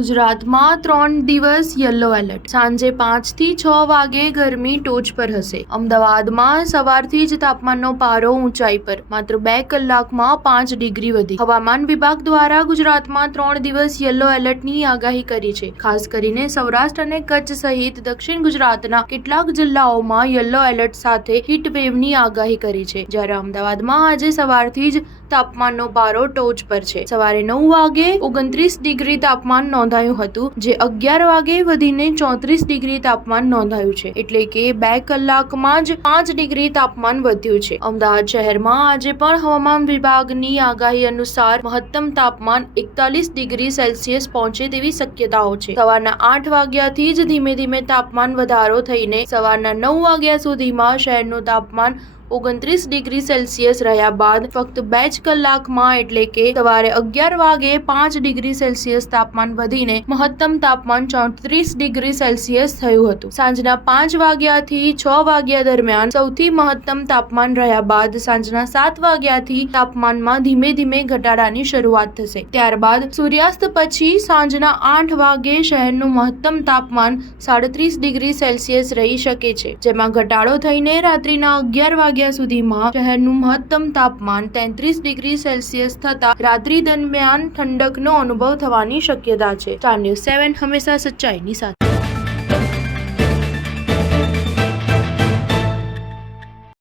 ગુજરાતમાં 3 દિવસ yellow alert. સાંજે 5 થી 6 વાગે ગરમી ટોચ પર હશે. અમદાવાદમાં સવારથી જ તાપમાનનો પારો ઊંચાઈ પર. માત્ર 2 કલાકમાં 5 ડિગ્રી વધી. હવામાન વિભાગ દ્વારા ગુજરાતમાં 3 દિવસ યલો એલર્ટની આગાહી કરી છે. ખાસ કરીને સૌરાષ્ટ્ર અને કચ્છ સહિત દક્ષિણ ગુજરાતના કેટલાક જિલ્લાઓમાં યલો એલર્ટ સાથે હીટ વેવની આગાહી કરી છે. જ્યારે અમદાવાદમાં આજે સવારથી જ તાપમાનનો પારો ટોચ પર છે. સવારે 9 વાગે 29 ડિગ્રી તાપમાન નોંધાયું હતું, જે 11 વાગે વધીને 34 ડિગ્રી તાપમાન નોંધાયું છે. એટલે કે 2 કલાકમાં જ 5 ડિગ્રી તાપમાન વધ્યું છે. અમદાવાદ શહેરમાં આજે પણ હવામાન વિભાગની આગાહી અનુસાર મહત્તમ તાપમાન 41 ડિગ્રી સેલ્સિયસ પહોંચે તેવી શક્યતાઓ છે. સવારના 8 વાગ્યાથી જ ધીમે ધીમે તાપમાન વધારો થઈને સવારના 9 વાગ્યા સુધીમાં શહેરનું તાપમાન 29 ડિગ્રી સેલ્સિયસ રહ્યા બાદ ફક્ત 2 જ કલાકમાં એટલે કે સવારે 11 વાગે 5 ડિગ્રી સેલ્સિયસ તાપમાન વધીને મહત્તમ તાપમાન 34 ડિગ્રી સેલ્સિયસ થયું હતું. સાંજના 5 વાગ્યાથી 6 વાગ્યા દરમિયાન સૌથી મહત્તમ તાપમાન રહ્યા બાદ સાંજના 7 વાગ્યાથી તાપમાનમાં ધીમે ધીમે ઘટાડાની શરૂઆત થશે. ત્યારબાદ સૂર્યાસ્ત પછી સાંજના 8 વાગે શહેરનું મહત્તમ તાપમાન 37 ડિગ્રી સેલ્સિયસ રહી શકે છે, જેમાં ઘટાડો થઈને રાત્રિના 11 વાગ્યા સુધીમાં શહેરનું મહત્તમ તાપમાન 33 ડિગ્રી સેલ્સિયસ થતા રાત્રિ દરમિયાન ઠંડકનો અનુભવ થવાની શક્યતા છે. સ્ટાર ન્યૂઝ 7 હંમેશા સચ્ચાઈની સાથે.